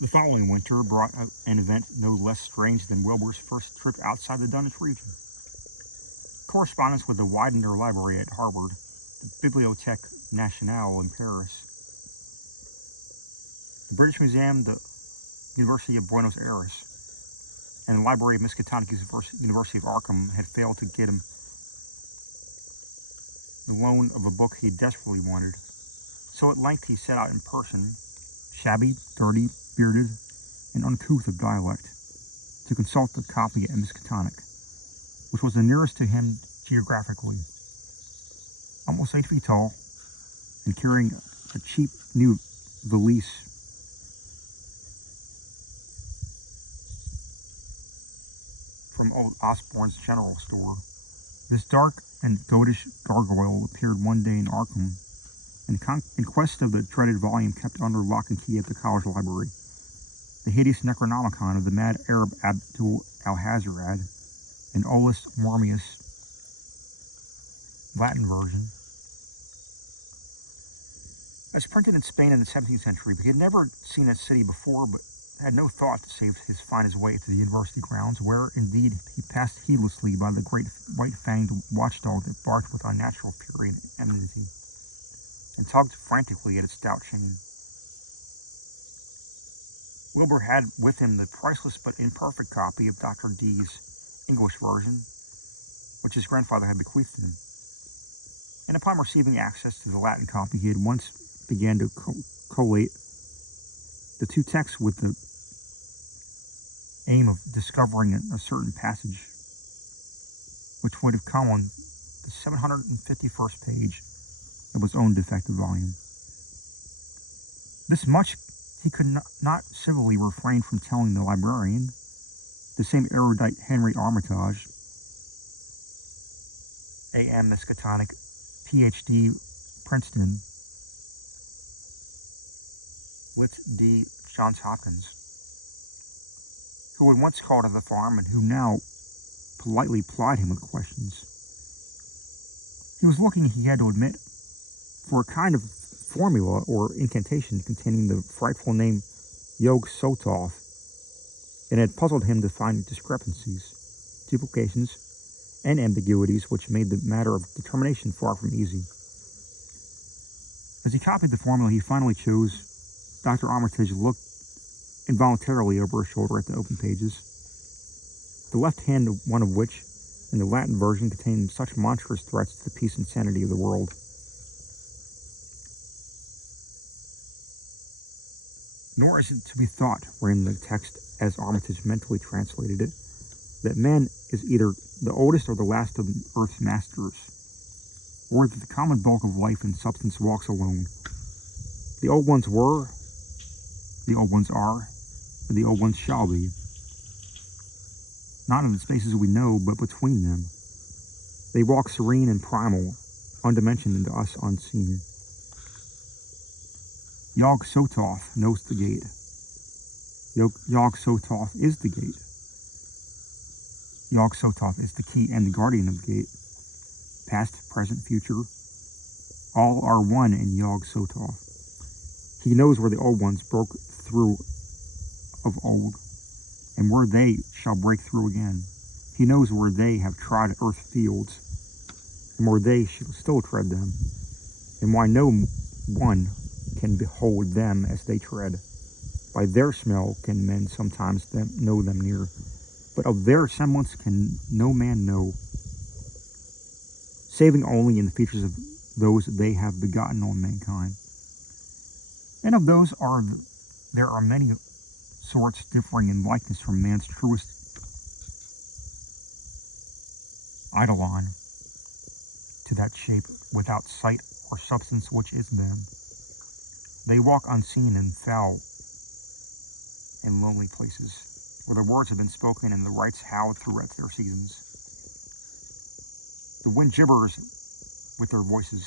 The following winter brought an event no less strange than Wilbur's first trip outside the Dunwich region. Correspondence with the Widener Library at Harvard, the Bibliothèque Nationale in Paris, the British Museum, the University of Buenos Aires, and the Library of Miskatonic University of Arkham had failed to get him the loan of a book he desperately wanted. So at length he set out in person, shabby, dirty, bearded, and uncouth of dialect, to consult the copy at Miskatonic, which was the nearest to him geographically. Almost 8 feet tall, and carrying a cheap new valise from old Osborne's general store, this dark and goatish gargoyle appeared one day in Arkham in quest of the dreaded volume kept under lock and key at the college library, the hideous Necronomicon of the mad Arab Abdul al-Hazarad, an Olus Mormius Latin version. As printed in Spain in the 17th century, he had never seen that city before, but had no thought to save find his way to the university grounds, where, indeed, he passed heedlessly by the great white-fanged watchdog that barked with unnatural fury and enmity, and tugged frantically at its stout chain. Wilbur had with him the priceless but imperfect copy of Dr. Dee's English version, which his grandfather had bequeathed him. And upon receiving access to the Latin copy, he at once began to collate the two texts with the aim of discovering a certain passage, which would have come on the 751st page of his own defective volume. This much he could not civilly refrain from telling the librarian, the same erudite Henry Armitage, A.M. Miskatonic, Ph.D. Princeton, Lit. D. Johns Hopkins, who had once called at the farm and who now politely plied him with questions. He was looking, he had to admit, for a kind of formula or incantation containing the frightful name Yog Sothoth, and it had puzzled him to find discrepancies, duplications, and ambiguities which made the matter of determination far from easy. As he copied the formula he finally chose, Dr. Armitage looked involuntarily over his shoulder at the open pages, the left hand one of which, in the Latin version, contained such monstrous threats to the peace and sanity of the world. Nor is it to be thought, wherein the text, as Armitage mentally translated it, that man is either the oldest or the last of earth's masters, or that the common bulk of life and substance walks alone. The old ones were, the old ones are, and the old ones shall be. Not in the spaces we know, but between them. They walk serene and primal, undimensioned and to us unseen. Yog Sothoth knows the gate. Yog Sothoth is the gate. Yog Sothoth is the key and the guardian of the gate. Past, present, future, all are one in Yog Sothoth. He knows where the old ones broke through of old, and where they shall break through again. He knows where they have trod earth fields, and where they shall still tread them, and why no one can behold them as they tread. By their smell can men sometimes know them near, but of their semblance can no man know, saving only in the features of those they have begotten on mankind. And of those there are many sorts differing in likeness from man's truest eidolon to that shape without sight or substance which is them. They walk unseen in foul and lonely places, where the words have been spoken and the rites howled throughout their seasons. The wind gibbers with their voices,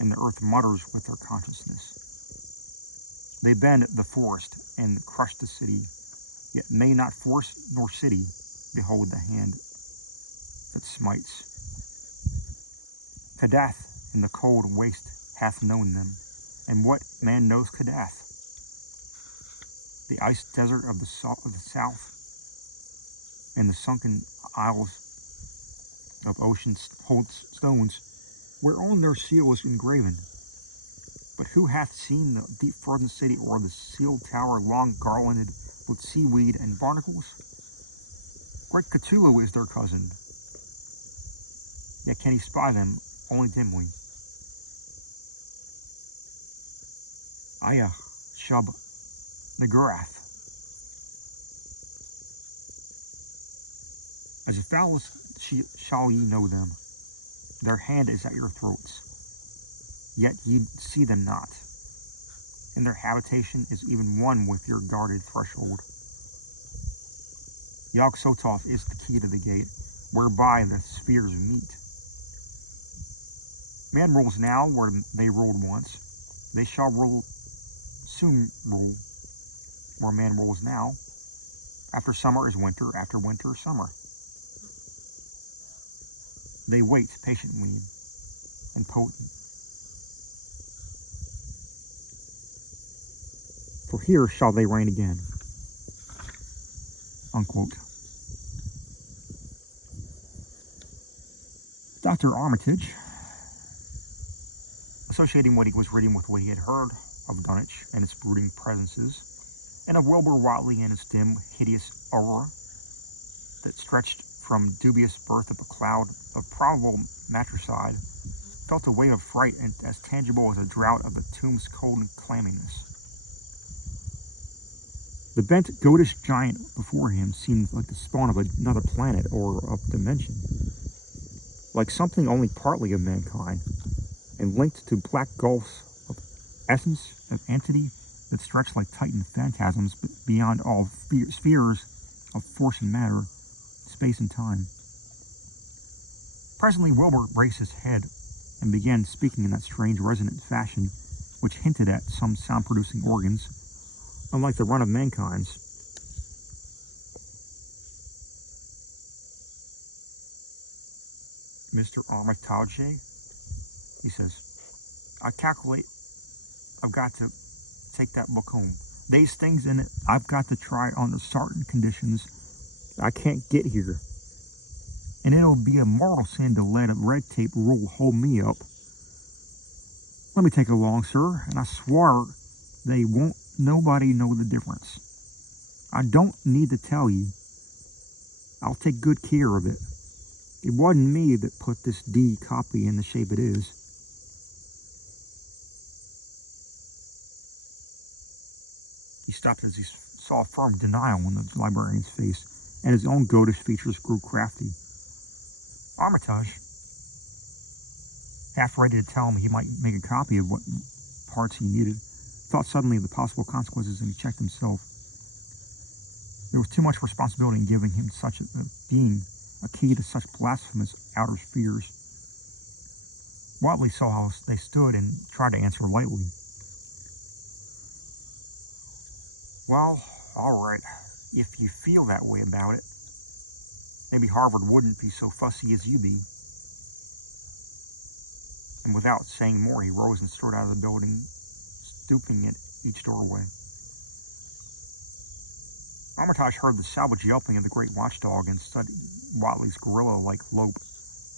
and the earth mutters with their consciousness. They bend the forest and crush the city, yet may not forest nor city behold the hand that smites. Kadath in the cold waste hath known them, and what man knows Kadath? The ice desert of the south and the sunken isles of ocean hold stones whereon their seal is engraven. But who hath seen the deep frozen city or the sealed tower long garlanded with seaweed and barnacles? Great Cthulhu is their cousin, yet can he spy them only dimly. Aya Shub Nagurath. As foulest shall ye know them. Their hand is at your throats, yet ye see them not, and their habitation is even one with your guarded threshold. Yog-Sothoth is the key to the gate, whereby the spheres meet. Man rules now where they ruled once. They shall soon rule where man rules now. After summer is winter, after winter summer. They wait patiently and potent. For here shall they reign again. Unquote. Dr. Armitage, associating what he was reading with what he had heard of Dunwich and its brooding presences, and of Wilbur Whatley and its dim, hideous aurora that stretched from dubious birth of a cloud of probable matricide, felt a wave of fright and as tangible as a drought of the tomb's cold clamminess. The bent, goatish giant before him seemed like the spawn of another planet or of dimension, like something only partly of mankind, and linked to black gulfs of essence, of entity that stretched like titan phantasms beyond all spheres of force and matter, space and time. Presently Wilbur raised his head and began speaking in that strange resonant fashion which hinted at some sound-producing organs, unlike the run of mankind's. Mr. Armitage, he says, I calculate I've got to take that book home. These things in it, I've got to try under certain conditions I can't get here. And it'll be a mortal sin to let a red tape rule hold me up. Let me take it along, sir, and I swear they won't nobody know the difference. I don't need to tell you. I'll take good care of it. It wasn't me that put this D copy in the shape it is. He stopped as he saw firm denial on the librarian's face, and his own goatish features grew crafty. Armitage, half ready to tell him he might make a copy of what parts he needed, thought suddenly of the possible consequences, and he checked himself. There was too much responsibility in giving him such a being a key to such blasphemous outer spheres. Whatley saw how they stood and tried to answer lightly. Well, all right, if you feel that way about it, maybe Harvard wouldn't be so fussy as you be. And without saying more, he rose and strode out of the building, stooping at each doorway. Armitage heard the savage yelping of the great watchdog and studied Whatley's gorilla-like lope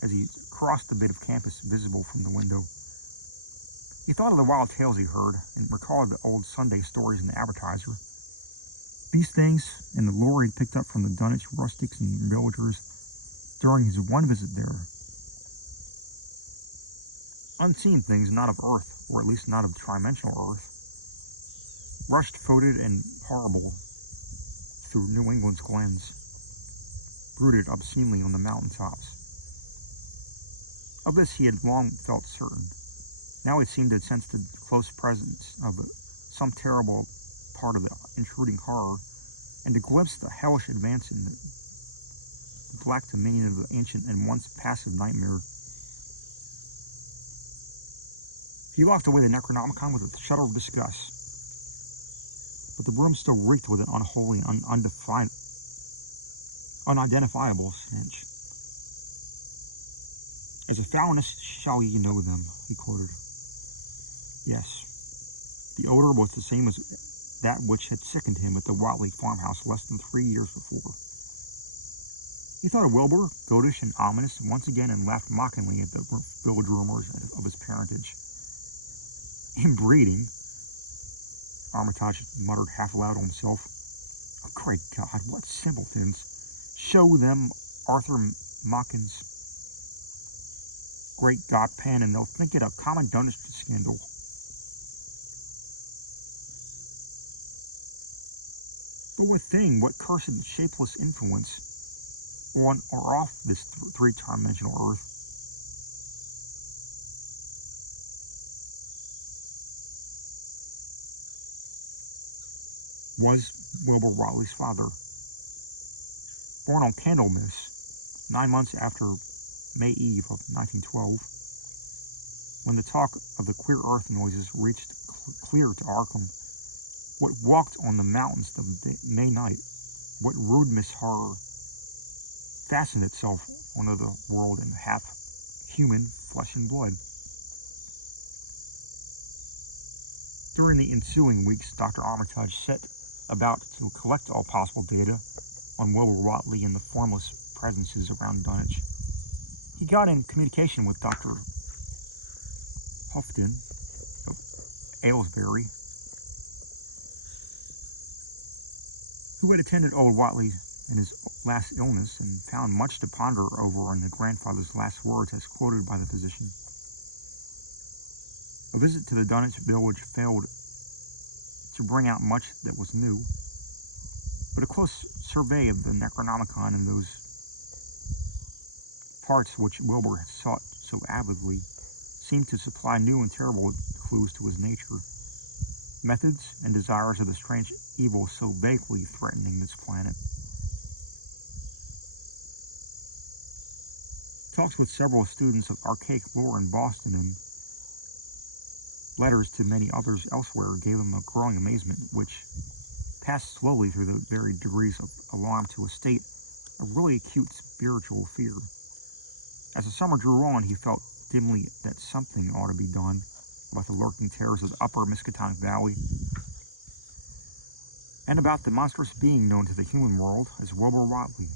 as he crossed the bit of campus visible from the window. He thought of the wild tales he heard and recalled the old Sunday stories in the Advertiser. These things and the lore he'd picked up from the Dunwich rustics and villagers during his one visit there. Unseen things not of Earth, or at least not of tridimensional Earth, rush-footed and horrible through New England's glens, brooded obscenely on the mountaintops. Of this he had long felt certain. Now he seemed to sense the close presence of some terrible part of the intruding horror, and to glimpse the hellish advance in the black dominion of the ancient and once passive nightmare. He locked away the Necronomicon with a shudder of disgust, but the room still reeked with an unholy and unidentifiable stench. As a foulness shall ye know them, he quoted. Yes, the odor was the same as that which had sickened him at the Watley farmhouse less than 3 years before. He thought of Wilbur, goatish and ominous, once again, and laughed mockingly at the village rumors of his parentage. Inbreeding, Armitage muttered half aloud to himself. Oh, great God, what simpletons! Show them Arthur Machen's great God pen, and they'll think it a common Dunwich scandal. But what thing, what cursed shapeless influence on or off this three-dimensional earth was Wilbur Watley's father. Born on Candlemas, 9 months after May Eve of 1912, when the talk of the queer earth noises reached clear to Arkham, what walked on the mountains the May night, what rude Miss Horror fastened itself onto the world in half-human flesh and blood. During the ensuing weeks, Dr. Armitage set about to collect all possible data on Wilbur Watley and the formless presences around Dunwich. He got in communication with Dr. Houghton of Aylesbury, who had attended old Watley in his last illness and found much to ponder over in the grandfather's last words as quoted by the physician. A visit to the Dunwich village failed to bring out much that was new, but a close survey of the Necronomicon and those parts which Wilbur had sought so avidly seemed to supply new and terrible clues to his nature, methods and desires of the strange evil so vaguely threatening this planet. Talks with several students of archaic lore in Boston and letters to many others elsewhere gave him a growing amazement, which passed slowly through the varied degrees of alarm to a state of really acute spiritual fear. As the summer drew on, he felt dimly that something ought to be done about the lurking terrors of the upper Miskatonic Valley, and about the monstrous being known to the human world as Wilbur Watley.